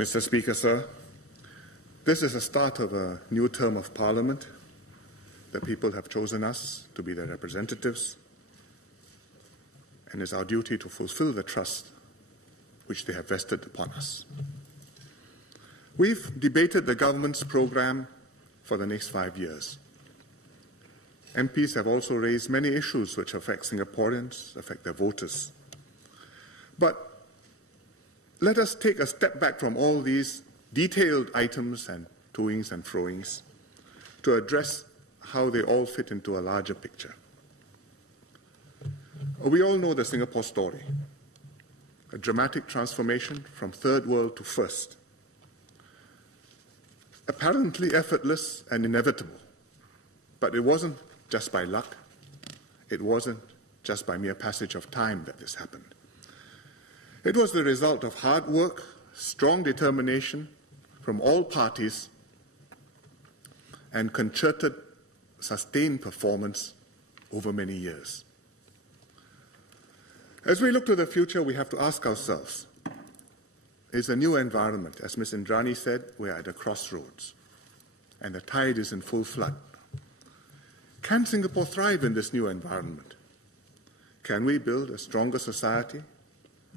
Mr. Speaker, sir, this is the start of a new term of Parliament. The people have chosen us to be their representatives, and it's our duty to fulfill the trust which they have vested upon us. We've debated the government's programme for the next 5 years. MPs have also raised many issues which affect Singaporeans, affect their voters. But let us take a step back from all these detailed items and toings and froings to address how they all fit into a larger picture. We all know the Singapore story, a dramatic transformation from third world to first, apparently effortless and inevitable, but it wasn't just by luck, it wasn't just by mere passage of time that this happened. It was the result of hard work, strong determination from all parties, and concerted, sustained performance over many years. As we look to the future, we have to ask ourselves, is a new environment? As Ms. Indrani said, we are at a crossroads, and the tide is in full flood. Can Singapore thrive in this new environment? Can we build a stronger society,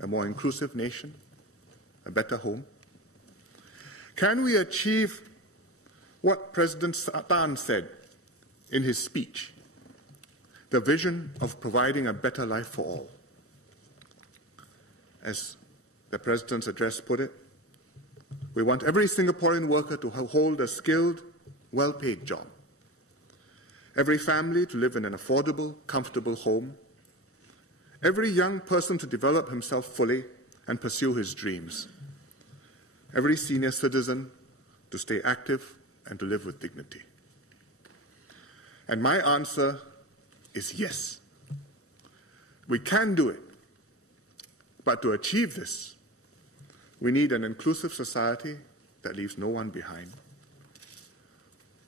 a more inclusive nation, a better home? Can we achieve what President Tan said in his speech, the vision of providing a better life for all? As the President's address put it, we want every Singaporean worker to hold a skilled, well-paid job, every family to live in an affordable, comfortable home, every young person to develop himself fully and pursue his dreams, every senior citizen to stay active and to live with dignity. And my answer is yes. We can do it. But to achieve this, we need an inclusive society that leaves no one behind.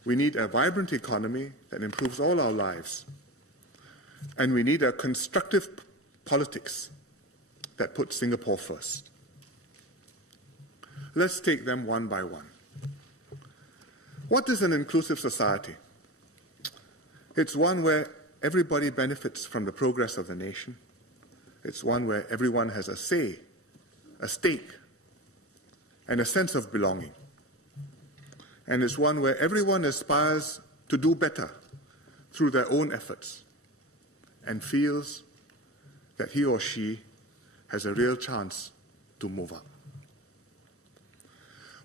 We need a vibrant economy that improves all our lives. And we need a constructive politics that puts Singapore first. Let's take them one by one. What is an inclusive society? It's one where everybody benefits from the progress of the nation. It's one where everyone has a say, a stake, and a sense of belonging. And it's one where everyone aspires to do better through their own efforts and feels that he or she has a real chance to move up.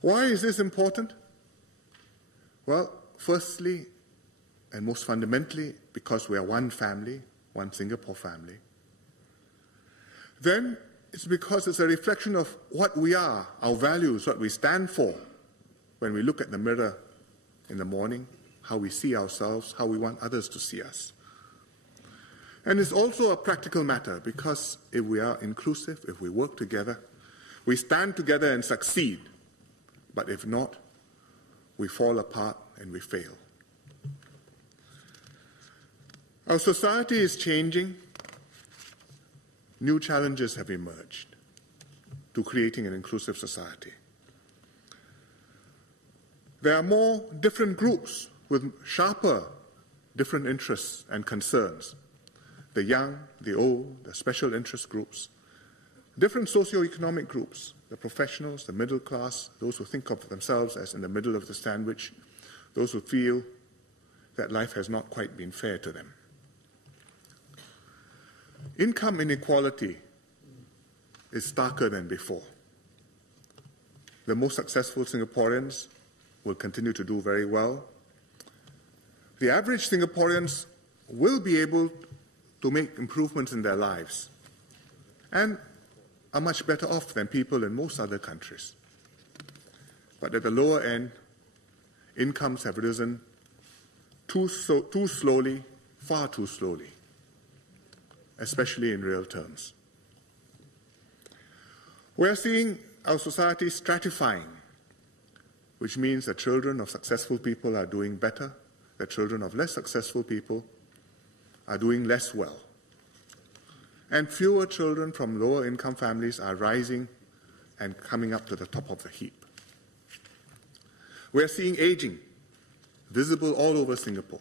Why is this important? Well, firstly, and most fundamentally, because we are one family, one Singapore family. Then it's because it's a reflection of what we are, our values, what we stand for when we look at the mirror in the morning, how we see ourselves, how we want others to see us. And it's also a practical matter because if we are inclusive, if we work together, we stand together and succeed. But if not, we fall apart and we fail. Our society is changing. New challenges have emerged to creating an inclusive society. There are more different groups with sharper different interests and concerns. The young, the old, the special interest groups, different socio-economic groups, the professionals, the middle class, those who think of themselves as in the middle of the sandwich, those who feel that life has not quite been fair to them. Income inequality is starker than before. The most successful Singaporeans will continue to do very well. The average Singaporeans will be able to make improvements in their lives and are much better off than people in most other countries. But at the lower end, incomes have risen too slowly, far too slowly, especially in real terms. We're seeing our society stratifying, which means the children of successful people are doing better, the children of less successful people are doing less well. And fewer children from lower income families are rising and coming up to the top of the heap. We're seeing aging, visible all over Singapore.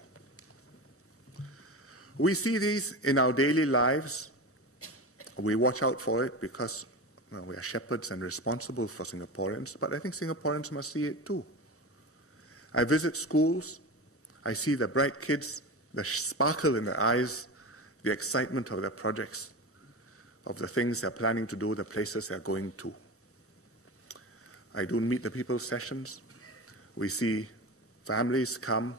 We see these in our daily lives. We watch out for it because we are shepherds and responsible for Singaporeans, but I think Singaporeans must see it too. I visit schools, I see the bright kids, the sparkle in their eyes, the excitement of their projects, of the things they're planning to do, the places they're going to. I do Meet the People sessions. We see families come,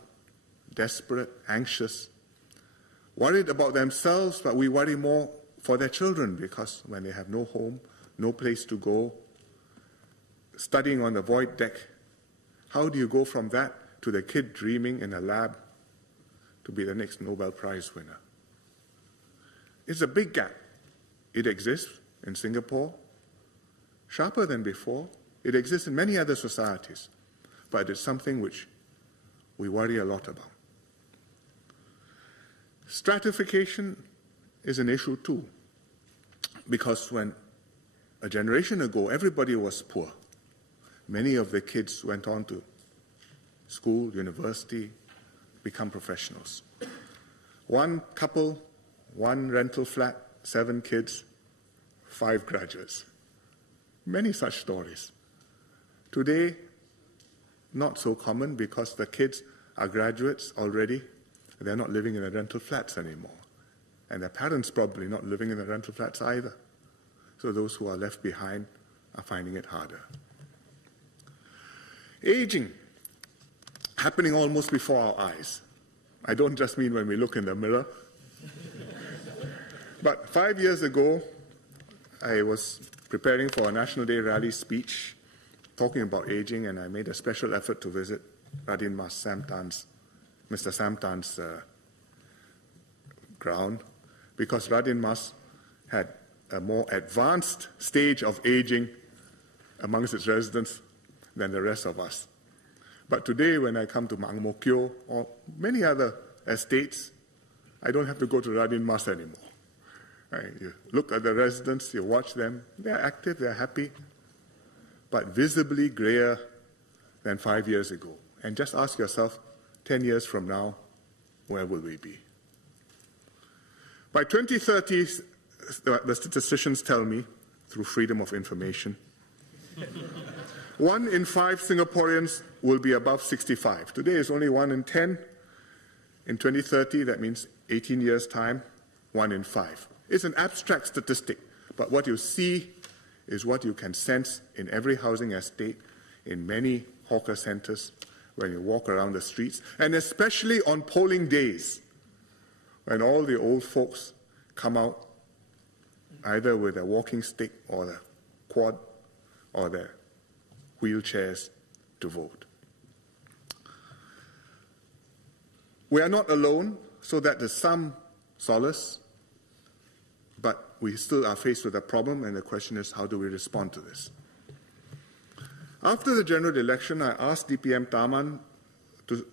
desperate, anxious, worried about themselves, but we worry more for their children because when they have no home, no place to go, studying on the void deck, how do you go from that to the kid dreaming in a lab to be the next Nobel Prize winner? It's a big gap. It exists in Singapore, sharper than before. It exists in many other societies, but it's something which we worry a lot about. Stratification is an issue too, because when a generation ago everybody was poor, many of the kids went on to school, university, become professionals. One couple, one rental flat, 7 kids, 5 graduates. Many such stories. Today, not so common because the kids are graduates already. They're not living in the rental flats anymore. And their parents probably not living in the rental flats either. So those who are left behind are finding it harder. Aging, happening almost before our eyes. I don't just mean when we look in the mirror. But 5 years ago, I was preparing for a National Day rally speech, talking about aging, and I made a special effort to visit Radin Mas Mr. Sam Tan's ground, because Radin Mas had a more advanced stage of aging amongst its residents than the rest of us. But today, when I come to Ang Mo Kio or many other estates, I don't have to go to Radin Mas anymore. Right? You look at the residents, you watch them, they're active, they're happy, but visibly grayer than 5 years ago. And just ask yourself, 10 years from now, where will we be? By 2030, the statisticians tell me, through freedom of information, 1 in 5 Singaporeans will be above 65. Today is only 1 in 10. In 2030, that means 18 years' time, 1 in 5. It's an abstract statistic, but what you see is what you can sense in every housing estate, in many hawker centres, when you walk around the streets, and especially on polling days, when all the old folks come out, either with a walking stick or the quad or their wheelchairs to vote. We are not alone, so that there's some solace, but we still are faced with a problem, and the question is, how do we respond to this? After the general election, I asked DPM Taman to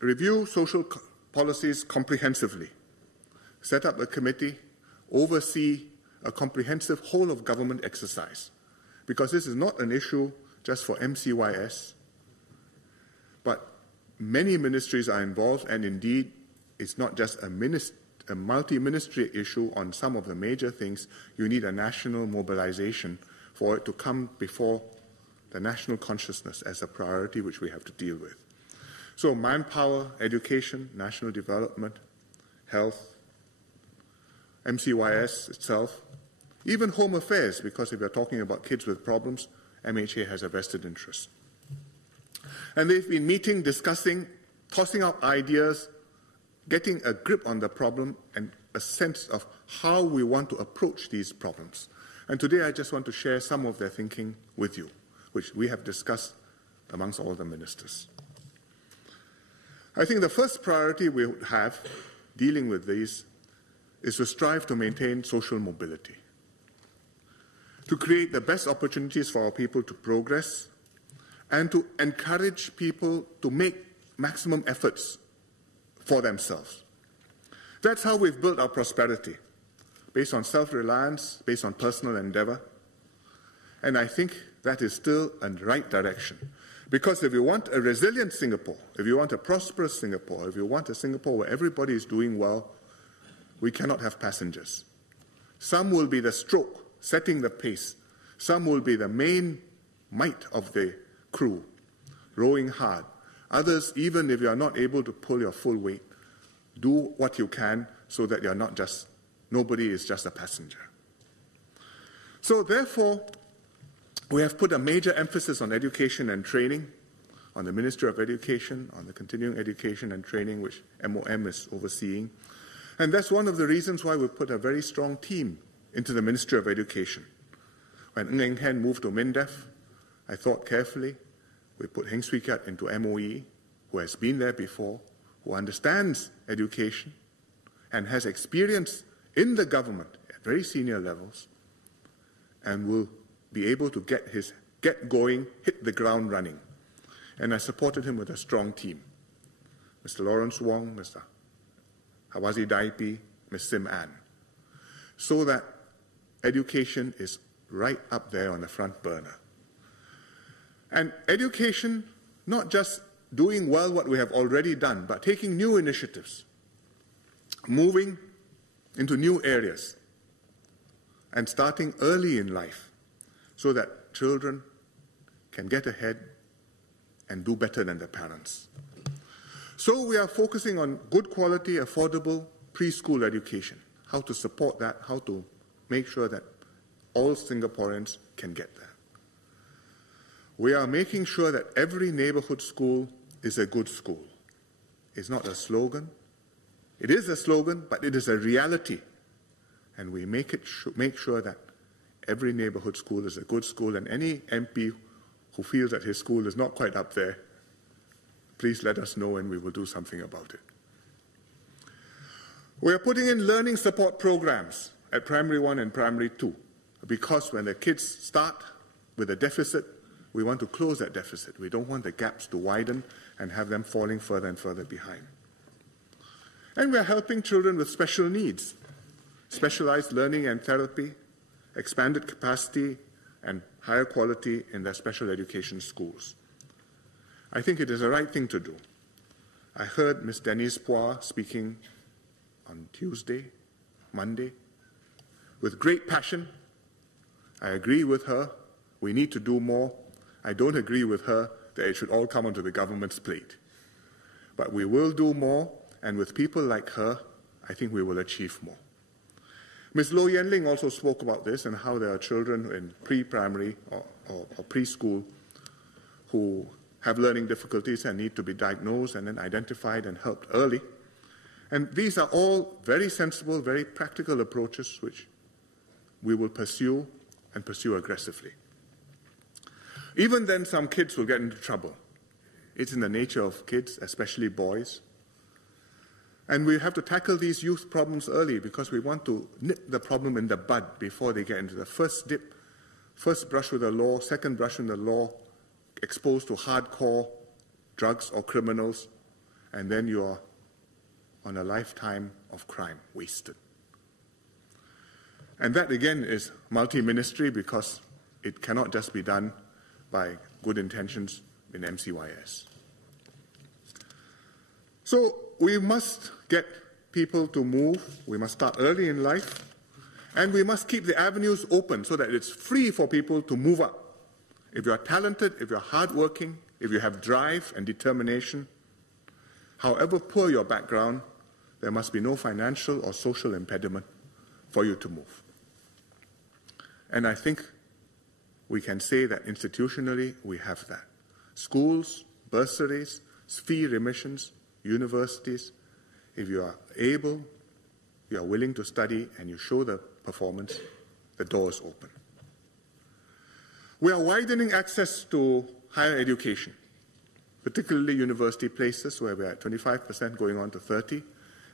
review social policies comprehensively, set up a committee, oversee a comprehensive whole-of-government exercise, because this is not an issue just for MCYS, but many ministries are involved, and indeed, it's not just a multi-ministry issue on some of the major things. You need a national mobilization for it to come before the national consciousness as a priority which we have to deal with. So manpower, education, national development, health, MCYS itself, even home affairs, because if you're talking about kids with problems, MHA has a vested interest. And they've been meeting, discussing, tossing out ideas, getting a grip on the problem and a sense of how we want to approach these problems. And today I just want to share some of their thinking with you, which we have discussed amongst all the ministers. I think the first priority we would have dealing with these is to strive to maintain social mobility, to create the best opportunities for our people to progress, and to encourage people to make maximum efforts for themselves. That's how we've built our prosperity, based on self-reliance, based on personal endeavor. And I think that is still a right direction. Because if you want a resilient Singapore, if you want a prosperous Singapore, if you want a Singapore where everybody is doing well, we cannot have passengers. Some will be the stroke, setting the pace. Some will be the main might of the crew, rowing hard. Others, even if you are not able to pull your full weight, do what you can so that you're not just, nobody is just a passenger. So therefore, we have put a major emphasis on education and training, on the Ministry of Education, on the continuing education and training, which MOM is overseeing. And that's one of the reasons why we put a very strong team into the Ministry of Education. When Ng Eng Hen moved to MINDEF, I thought carefully. We put Heng Swee Keat into MOE, who has been there before, who understands education and has experience in the government at very senior levels, and will be able to get going, hit the ground running. And I supported him with a strong team. Mr. Lawrence Wong, Mr. Hawazi Daipi, Ms. Sim Ann, so that education is right up there on the front burner. And education, not just doing well what we have already done, but taking new initiatives, moving into new areas, and starting early in life so that children can get ahead and do better than their parents. So we are focusing on good quality, affordable preschool education, how to support that, how to make sure that all Singaporeans can get there. We are making sure that every neighborhood school is a good school. It's not a slogan. It is a slogan, but it is a reality. And we make sure that every neighborhood school is a good school, and any MP who feels that his school is not quite up there, please let us know and we will do something about it. We are putting in learning support programs at Primary 1 and Primary 2, because when the kids start with a deficit, we want to close that deficit. We don't want the gaps to widen and have them falling further and further behind. And we are helping children with special needs, specialized learning and therapy, expanded capacity, and higher quality in their special education schools. I think it is the right thing to do. I heard Ms. Denise Phua speaking on Tuesday, Monday, with great passion. I agree with her. We need to do more. I don't agree with her that it should all come onto the government's plate. But we will do more, and with people like her, I think we will achieve more. Ms. Loh Yen Ling also spoke about this and how there are children in pre-primary or preschool who have learning difficulties and need to be diagnosed and then identified and helped early. And these are all very sensible, very practical approaches which we will pursue and pursue aggressively. Even then, some kids will get into trouble. It's in the nature of kids, especially boys. And we have to tackle these youth problems early because we want to nip the problem in the bud before they get into the first dip, first brush with the law, second brush with the law, exposed to hardcore drugs or criminals, and then you are on a lifetime of crime wasted. And that again is multi-ministry because it cannot just be done by good intentions in MCYS. So we must get people to move, we must start early in life, and we must keep the avenues open so that it's free for people to move up. If you are talented, if you're hardworking, if you have drive and determination, however poor your background, there must be no financial or social impediment for you to move. And I think we can say that institutionally we have that. Schools, bursaries, fee remissions, universities, if you are able, you are willing to study, and you show the performance, the door is open. We are widening access to higher education, particularly university places where we are at 25% going on to 30%,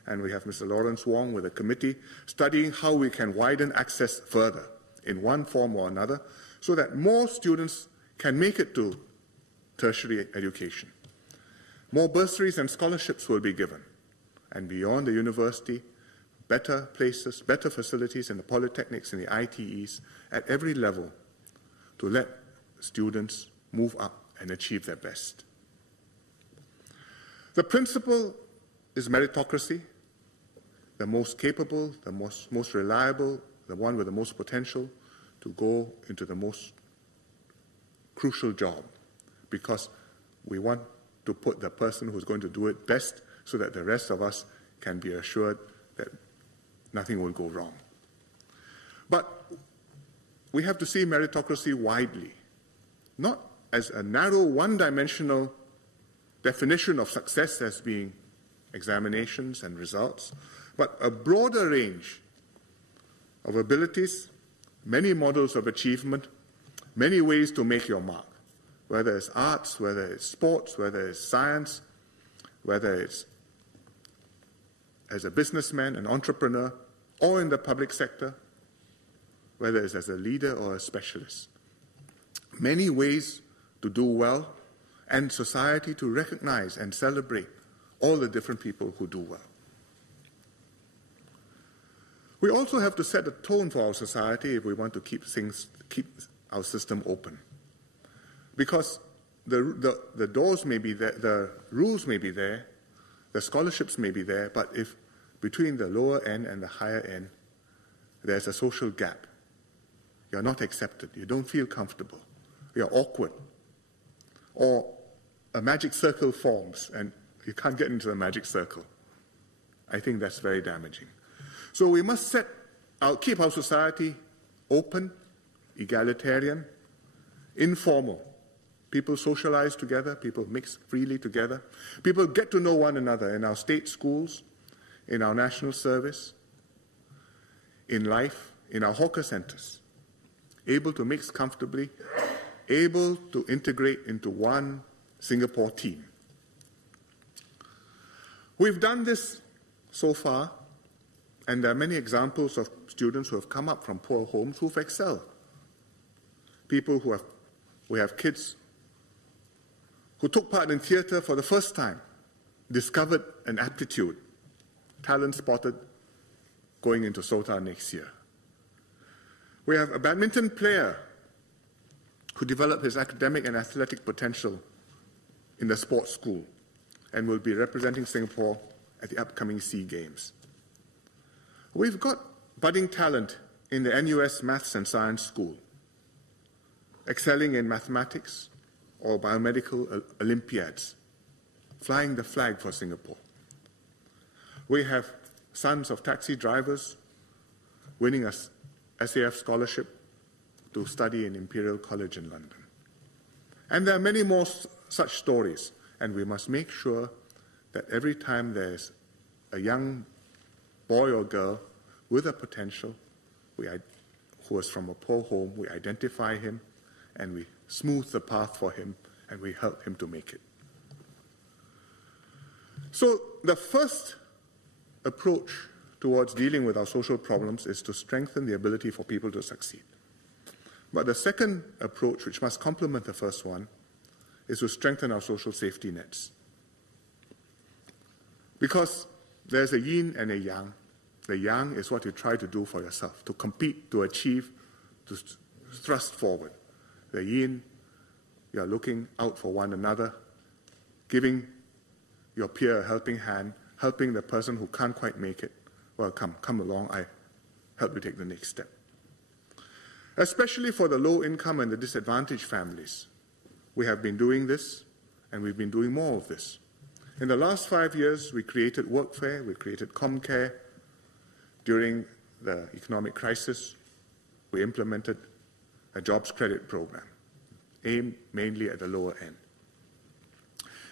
and we have Mr. Lawrence Wong with a committee studying how we can widen access further in one form or another so that more students can make it to tertiary education. More bursaries and scholarships will be given, and beyond the university, better places, better facilities in the polytechnics and the ITEs at every level to let students move up and achieve their best. The principle is meritocracy. The most capable, the most reliable, the one with the most potential to go into the most crucial job, because we want to put the person who's going to do it best so that the rest of us can be assured that nothing will go wrong. But we have to see meritocracy widely, not as a narrow, one-dimensional definition of success as being examinations and results, but a broader range of abilities, many models of achievement, many ways to make your mark, whether it's arts, whether it's sports, whether it's science, whether it's as a businessman, an entrepreneur, or in the public sector, whether it's as a leader or a specialist. Many ways to do well, and society to recognize and celebrate all the different people who do well. We also have to set a tone for our society if we want to keep our system open. Because the doors may be there, the rules may be there, the scholarships may be there, but if between the lower end and the higher end, there's a social gap, you're not accepted, you don't feel comfortable, you're awkward, or a magic circle forms and you can't get into the magic circle. I think that's very damaging. So we must keep our society open, egalitarian, informal. People socialize together, people mix freely together. People get to know one another in our state schools, in our national service, in life, in our hawker centers, able to mix comfortably, able to integrate into one Singapore team. We've done this so far, and there are many examples of students who have come up from poor homes who've excelled. We have kids who took part in theatre for the first time, discovered an aptitude, talent spotted, going into SOTA next year. We have a badminton player who developed his academic and athletic potential in the sports school and will be representing Singapore at the upcoming SEA Games. We've got budding talent in the NUS Maths and Science School, excelling in mathematics or biomedical Olympiads, flying the flag for Singapore. We have sons of taxi drivers winning a SAF scholarship to study in Imperial College in London. And there are many more such stories, and we must make sure that every time there's a young boy or girl with a potential who is from a poor home, we identify him and we smooth the path for him and we help him to make it. So the first approach towards dealing with our social problems is to strengthen the ability for people to succeed. But the second approach, which must complement the first one, is to strengthen our social safety nets. Because there's a yin and a yang. The yang is what you try to do for yourself, to compete, to achieve, to thrust forward. The yin, you are looking out for one another, giving your peer a helping hand, helping the person who can't quite make it. Well, come along, I help you take the next step. Especially for the low income and the disadvantaged families. We have been doing this, and we've been doing more of this. In the last 5 years, we created Workfare, we created ComCare. During the economic crisis, we implemented a jobs credit program, aimed mainly at the lower end.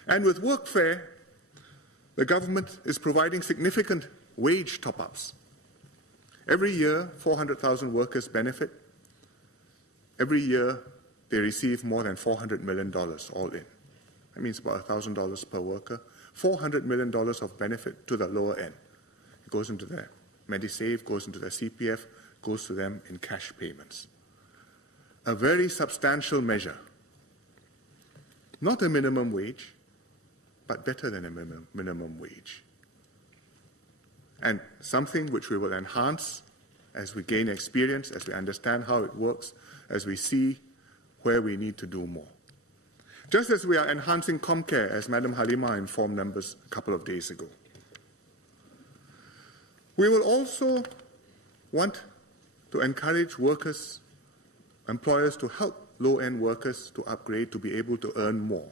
And with Workfare, the government is providing significant wage top-ups. Every year, 400,000 workers benefit. Every year, they receive more than $400 million all in. That means about $1,000 per worker. $400 million of benefit to the lower end. It goes into their MediSave, goes into their CPF, goes to them in cash payments. A very substantial measure. Not a minimum wage, but better than a minimum wage. And something which we will enhance as we gain experience, as we understand how it works, as we see where we need to do more. Just as we are enhancing ComCare, as Madam Halima informed members a couple of days ago. We will also want to encourage workers, employers to help low-end workers to upgrade to be able to earn more.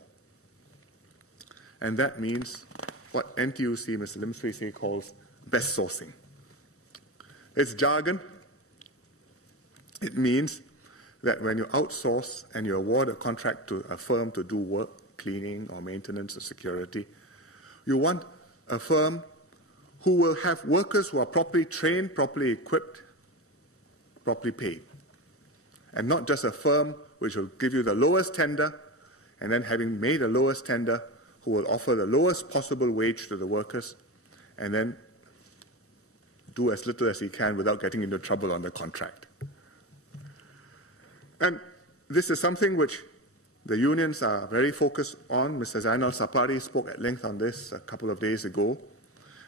And that means what NTUC, Mr. Lim Swee Say, calls best sourcing. It's jargon. It means that when you outsource and you award a contract to a firm to do work, cleaning or maintenance or security, you want a firm who will have workers who are properly trained, properly equipped, properly paid. And not just a firm which will give you the lowest tender, and then having made the lowest tender, who will offer the lowest possible wage to the workers, and then do as little as he can without getting into trouble on the contract. And this is something which the unions are very focused on. Mr. Zainal Sapari spoke at length on this a couple of days ago.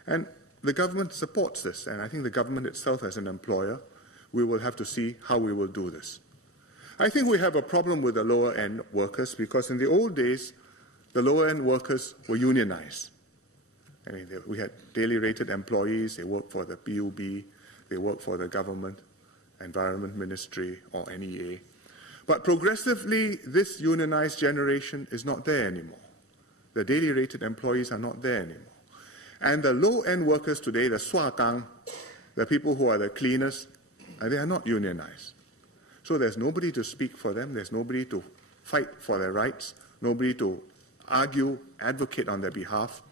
And the government supports this. And I think the government itself as an employer, we will have to see how we will do this. I think we have a problem with the lower-end workers because in the old days, the lower-end workers were unionized. I mean, we had daily rated employees. They worked for the PUB. They worked for the government, Environment Ministry, or NEA. But progressively, this unionized generation is not there anymore. The daily rated employees are not there anymore. And the low-end workers today, the swakang, the people who are the cleaners, they are not unionized. So there's nobody to speak for them. There's nobody to fight for their rights, nobody to argue, advocate on their behalf.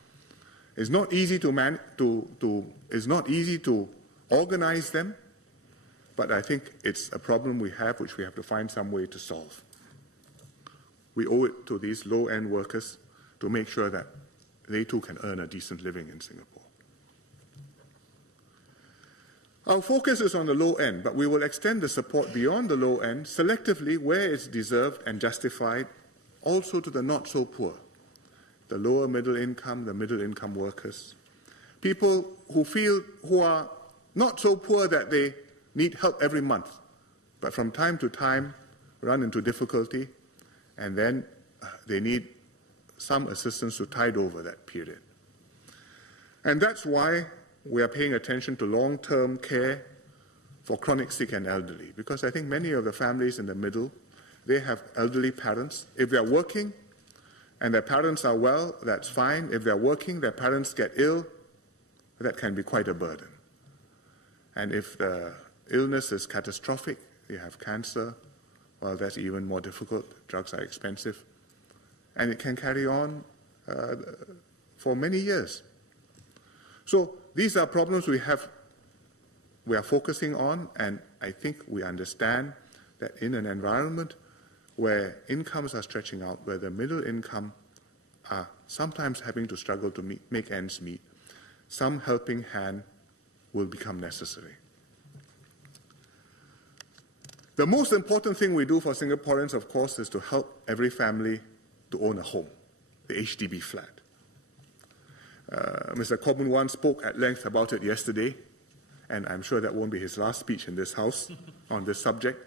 It's not easy it's not easy to organize them. But I think it's a problem we have which we have to find some way to solve. We owe it to these low-end workers to make sure that they too can earn a decent living in Singapore. Our focus is on the low end, but we will extend the support beyond the low end selectively where it's deserved and justified, also to the not-so-poor, the lower middle income, the middle-income workers, people who are not so poor that they need help every month, but from time to time run into difficulty, and then they need some assistance to tide over that period. And that's why we are paying attention to long-term care for chronic sick and elderly, because I think many of the families in the middle, they have elderly parents. If they're working and their parents are well, that's fine. If they're working, their parents get ill, that can be quite a burden. And if the illness is catastrophic, they have cancer, well, that's even more difficult. Drugs are expensive. And it can carry on for many years. So these are problems we are focusing on, and I think we understand that in an environment where incomes are stretching out, where the middle income are sometimes having to struggle to make ends meet, some helping hand will become necessary. The most important thing we do for Singaporeans, of course, is to help every family to own a home, the HDB flat. Mr. Corbyn once spoke at length about it yesterday, and I'm sure that won't be his last speech in this House on this subject.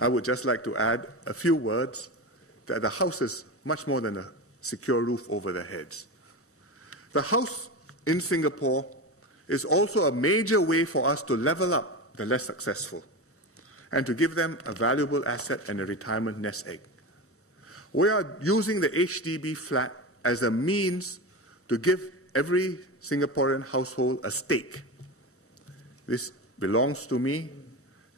I would just like to add a few words that the house is much more than a secure roof over their heads. The house in Singapore is also a major way for us to level up the less successful and to give them a valuable asset and a retirement nest egg. We are using the HDB flat as a means to give every Singaporean household a stake. This belongs to me.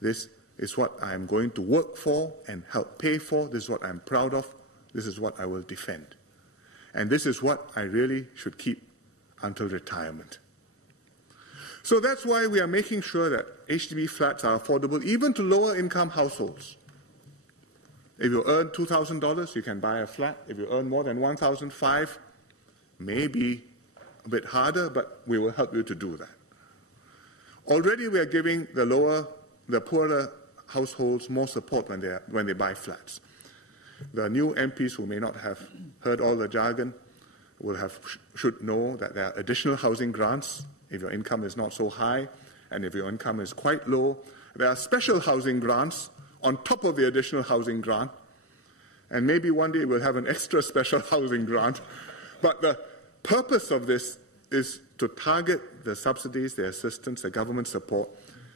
This is what I am going to work for and help pay for. This is what I'm proud of. This is what I will defend. And this is what I really should keep until retirement. So that's why we are making sure that HDB flats are affordable even to lower income households. If you earn $2,000, you can buy a flat. If you earn more than $1,500, maybe a bit harder, but we will help you to do that. Already we are giving the poorer households more support when they buy flats. The new MPs who may not have heard all the jargon should know that there are additional housing grants if your income is not so high, and if your income is quite low. There are special housing grants on top of the additional housing grant. And maybe one day we'll have an extra special housing grant. But the purpose of this is to target the subsidies, the assistance, the government support,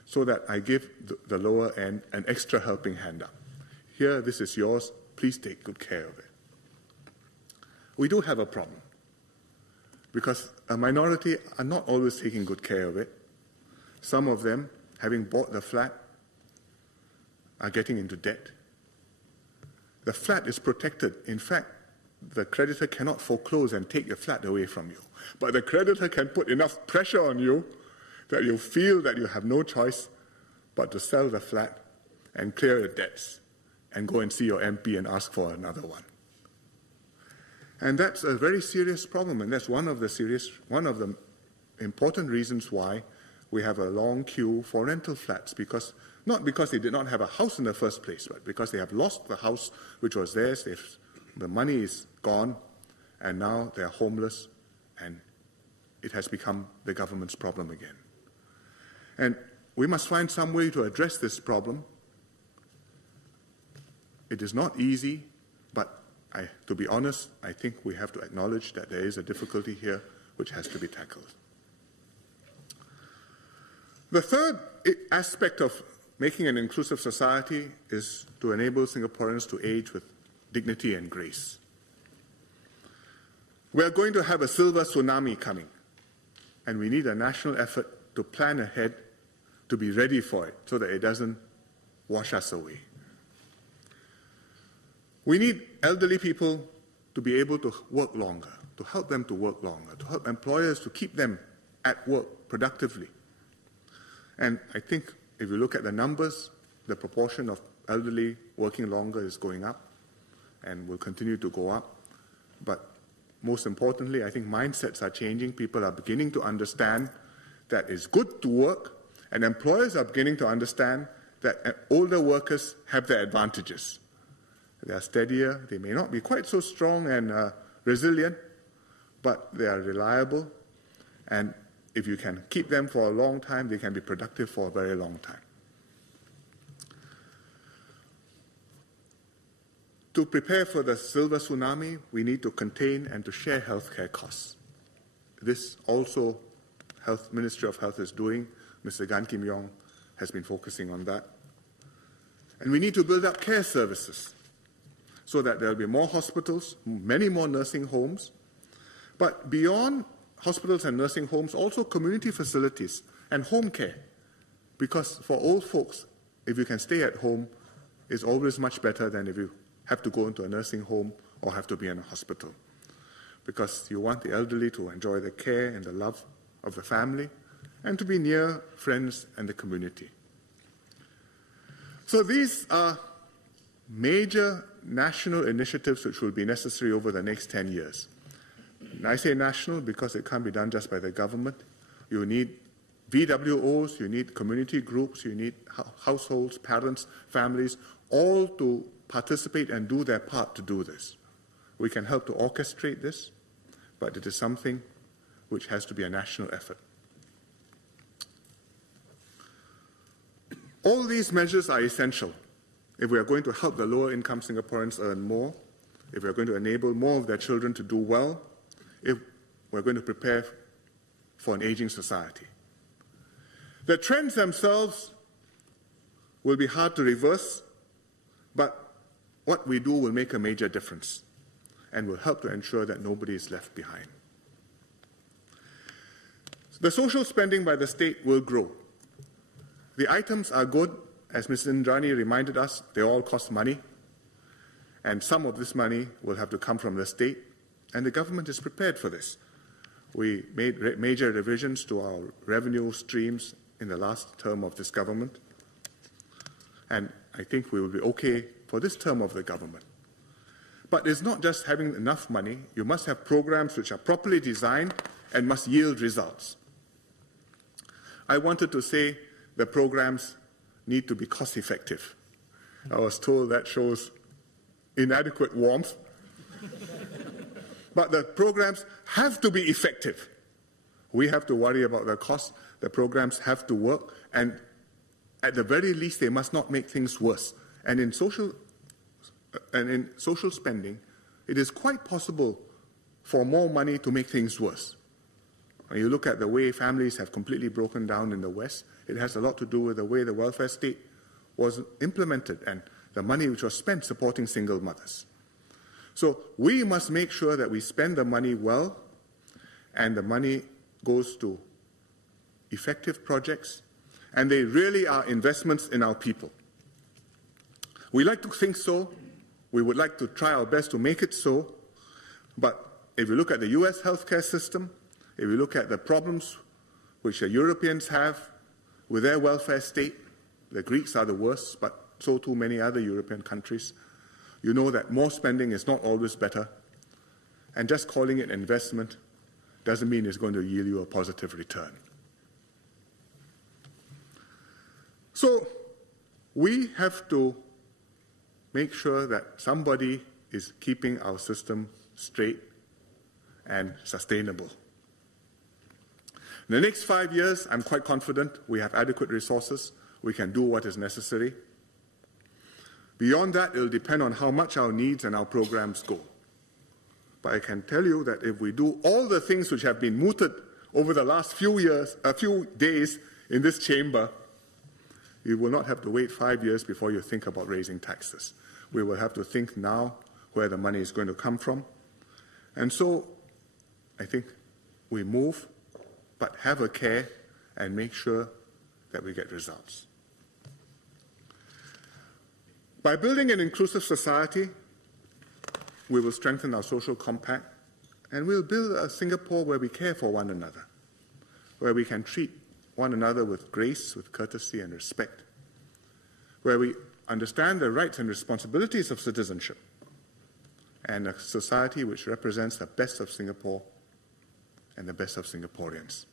so that I give the lower end an extra helping hand up. Here, this is yours. Please take good care of it. We do have a problem, because a minority are not always taking good care of it. Some of them, having bought the flat, are getting into debt. The flat is protected. In fact, the creditor cannot foreclose and take your flat away from you. But the creditor can put enough pressure on you that you feel that you have no choice but to sell the flat and clear your debts and go and see your MP and ask for another one. And that's a very serious problem, and that's one of the important reasons why we have a long queue for rental flats, not because they did not have a house in the first place, but because they have lost the house which was theirs, the money is gone, and now they are homeless, and it has become the government's problem again. And we must find some way to address this problem. It is not easy, but to be honest, I think we have to acknowledge that there is a difficulty here which has to be tackled. The third aspect of making an inclusive society is to enable Singaporeans to age with dignity and grace. We are going to have a silver tsunami coming, and we need a national effort to plan ahead, to be ready for it, so that it doesn't wash us away. We need elderly people to be able to work longer, to help them to work longer, to help employers to keep them at work productively. And I think if you look at the numbers, the proportion of elderly working longer is going up and will continue to go up. But most importantly, I think mindsets are changing. People are beginning to understand that it's good to work, and employers are beginning to understand that older workers have their advantages. They are steadier, they may not be quite so strong and resilient, but they are reliable, and if you can keep them for a long time, they can be productive for a very long time. To prepare for the silver tsunami, we need to contain and to share healthcare costs. This also Ministry of Health is doing. Mr. Gan Kim Yong has been focusing on that. And we need to build up care services so that there will be more hospitals, many more nursing homes, but beyond hospitals and nursing homes, also community facilities and home care. Because for old folks, if you can stay at home, it's always much better than if you have to go into a nursing home or have to be in a hospital. Because you want the elderly to enjoy the care and the love of the family and to be near friends and the community. So these are major national initiatives which will be necessary over the next 10 years. And I say national because it can't be done just by the government. You need VWOs, you need community groups, you need households, parents, families, all to participate and do their part to do this. We can help to orchestrate this, but it is something which has to be a national effort. All these measures are essential if we are going to help the lower income Singaporeans earn more, if we are going to enable more of their children to do well, if we're going to prepare for an aging society. The trends themselves will be hard to reverse, but what we do will make a major difference and will help to ensure that nobody is left behind. The social spending by the state will grow. The items are good. As Ms. Indrani reminded us, they all cost money, and some of this money will have to come from the state, and the government is prepared for this. We made major revisions to our revenue streams in the last term of this government, and I think we will be okay for this term of the government. But it's not just having enough money. You must have programs which are properly designed and must yield results. I wanted to say the programs need to be cost-effective. I was told that shows inadequate warmth. But the programs have to be effective. We have to worry about the cost. The programs have to work, and at the very least, they must not make things worse. And in social spending, it is quite possible for more money to make things worse. When you look at the way families have completely broken down in the West, it has a lot to do with the way the welfare state was implemented and the money which was spent supporting single mothers. So we must make sure that we spend the money well and the money goes to effective projects and they really are investments in our people. We like to think so. We would like to try our best to make it so. But if you look at the US healthcare system, if you look at the problems which the Europeans have with their welfare state, the Greeks are the worst, but so too many other European countries, you know that more spending is not always better. And just calling it investment doesn't mean it's going to yield you a positive return. So we have to make sure that somebody is keeping our system straight and sustainable. In the next 5 years, I'm quite confident we have adequate resources. We can do what is necessary. Beyond that, it will depend on how much our needs and our programs go. But I can tell you that if we do all the things which have been mooted over the last few days in this chamber, you will not have to wait 5 years before you think about raising taxes. We will have to think now where the money is going to come from. And so I think we move, but have a care and make sure that we get results. By building an inclusive society, we will strengthen our social compact and we'll build a Singapore where we care for one another, where we can treat one another with grace, with courtesy and respect, where we understand the rights and responsibilities of citizenship, and a society which represents the best of Singapore and the best of Singaporeans.